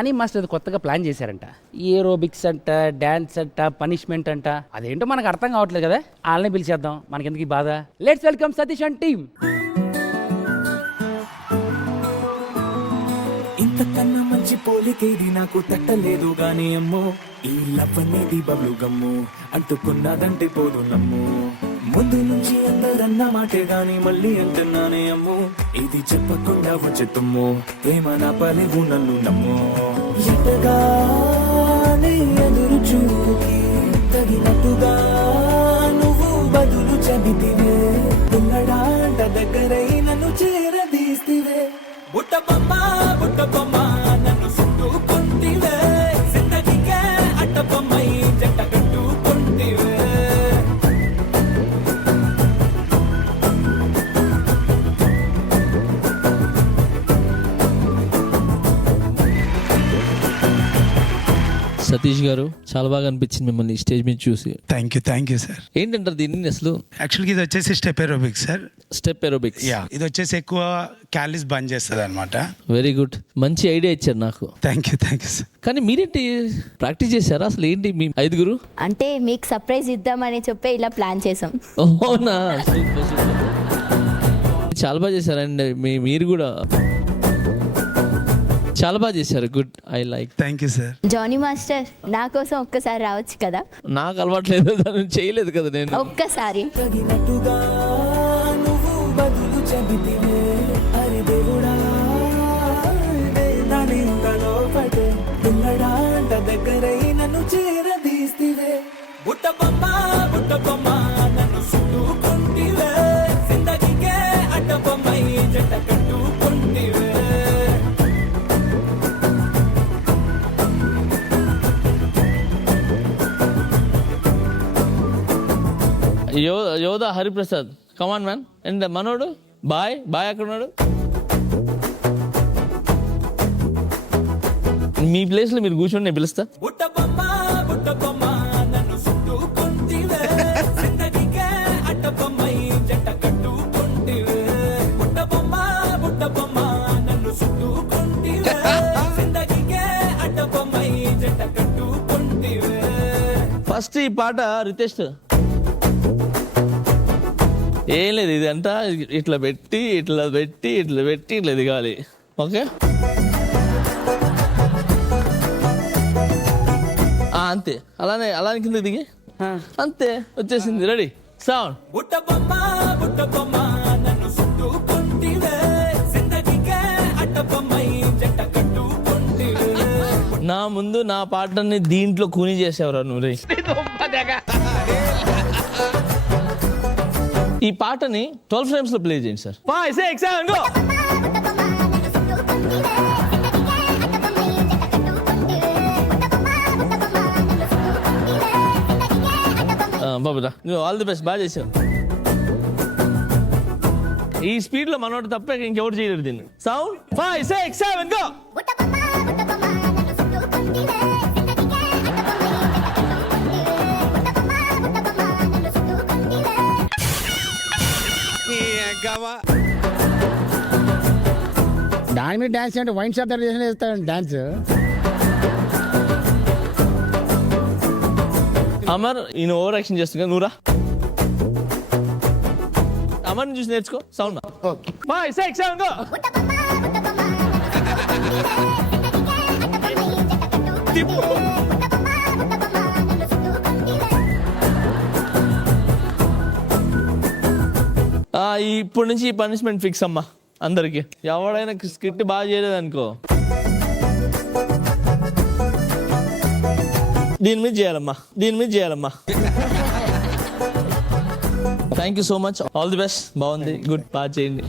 అని మాస్టర్ కొత్తగా ప్లాన్ చేశారంట. ఏరోబిక్స్ అంట, డాన్స్ అంట, పనిష్మెంట్ అంట. అదేంటో మనకు అర్థం కావట్లేదు కదా, వాళ్ళని పిలిచేద్దాం, మనకెందుకు ఈ బాధ. Let's welcome Satish and team. ఇంతకన్నా మంచి పోలికేది నాకు తట్టలేదు గానీ అమ్మో, ఈ లవ్ అనేది బబ్లు గమ్ము, అంటుకున్నదంటే పోదు నమ్ము. ముందు నుంచి అందరన్న మాటే గాని మళ్ళీ అంటున్నానే అమ్ము, ఇది చెప్పకుండా వచ్చే తుమ్ము, ప్రేమ నా పలివు నన్ను నమ్ము. ఎట్టగానే ఎదురు చూపుకి తగినట్టుగా నువ్వు బదులు చెబితివే, ఉన్నడాంట దగ్గరై నన్ను చేరదీస్తివే. బుట్ట బొమ్మ నన్ను చుట్టుకుంటివే, జిందగీకే అట్ట బొమ్మై జంట కట్టుకుంటివే. సతీష్ గారు, చాలా బాగా అనిపించింది మిమ్మల్ని స్టేజ్ మీద చూసి. Thank you sir. ఏంటంటారు దీన్ని అసలు? యాక్చువల్గా ఇది వచ్చేసి step aerobics sir. Step aerobics. ఇది వచ్చేసి ఎక్కువ క్యాలరీస్ బంద్ చేస్తుంది అనమాట. వెరీ గుడ్, మంచి ఐడియా ఇచ్చారు నాకు. Thank you sir. కానీ మీరేంటి ప్రాక్టీస్ చేశారా అసలు? ఏంటి మీ 5 అంటే మీకు సర్ప్రైజ్ ఇద్దామని చెప్పి ఇలా ప్లాన్ చేసాం. అవునా, చాలా బాగా చేశారండి. మీరు కూడా చాలా బాగా చేశారు. Good, I like. Thank you sir. Jani master, నా కోసం ఒక్కసారి రావచ్చు కదా? నాకు అలవాట్లేదు, దాన్ని చేయలేదు కదా నేను. ఒక్కసారి తగినట్టుగా నువ్వు బదులు చెబితివే, అరి దేవుడా దాని లోపటే ఉన్నడాంట దగ్గరై నన్ను చేరదీస్తివే. బుట్ట బొమ్మ నన్ను చుట్టుకుంటివే, జిందగీకే అడ్డ బొమ్మై జంట కట్టుకుంటివే. యోధా హరిప్రసాద్, కమాన్ మ్యాన్. అండ్ మనోడు బాయ్ అక్కడ ఉన్నాడు. మీ ప్లేస్లో మీరు కూర్చోండి, నేను పిలుస్తా. బుట్ట బొమ్మ నన్ను చుట్టుకుంటివే, జిందగీకే అడ్డ బొమ్మై జంట కట్టుకుంటివే. బుట్ట బొమ్మ నన్ను చుట్టుకుంటివే, జిందగీకే అడ్డ బొమ్మై జంట కట్టుకుంటివే. ఫస్ట్ ఈ పాట రితేష్ ఏం లేదు, ఇది అంతా ఇట్లా పెట్టి ఇట్లా దిగాలి. ఓకే, అంతే. అలానే కింద దిగి అంతే, వచ్చేసింది. Ready, sound. బుట్ట బొమ్మ నన్ను చుట్టుకుంటివే, జిందగీకే అడ్డ బొమ్మై జంట కట్టుకుంటివే. నా ముందు నా పాటని దీంట్లో కూని చేసేవరా నువ్వు రే. ఈ పాటని 12 frames లో ప్లే చేయండి సార్. 5, 6, 7 గో. బాబురా, నువ్వు ఆల్ ది బెస్ట్, బాగా చేసావు. ఈ స్పీడ్ లో మనోడు తప్ప ఇంకెవరు చేయలేరు దీన్ని. Sound 5, 6, 7 go. దాని మీద డాన్స్ అంటే వైన్ షాప్ దగ్గర చేసిన చేస్తాడు డాన్స్. అమర్, ఈయన ఓవర్ యాక్షన్ చేస్తున్నా, నువ్వురా. అమర్ని చూసి నేర్చుకో. Sound 5, 6, 7 go. ఇప్పటి నుంచి ఈ పనిష్మెంట్ ఫిక్స్ అమ్మా అందరికి. ఎవడైనా స్క్రిప్ట్ బాగా చేయలేదు అనుకో, దీని మీద చేయాలమ్మా. Thank you so much, all the best. బాగుంది, గుడ్, బాగా చేయండి.